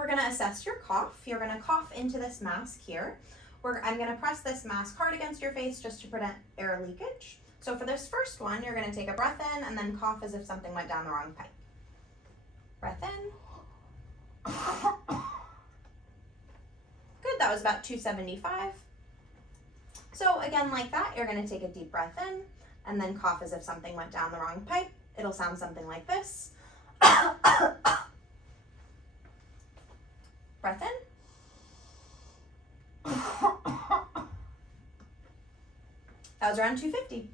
we're gonna assess your cough. You're gonna cough into this mask here. I'm gonna press this mask hard against your face just to prevent air leakage. So for this first one, you're gonna take a breath in and then cough as if something went down the wrong pipe. Breath in. Good, that was about 275. So again, like that, you're gonna take a deep breath in and then cough as if something went down the wrong pipe. It'll sound something like this. Breath in. That was around 250.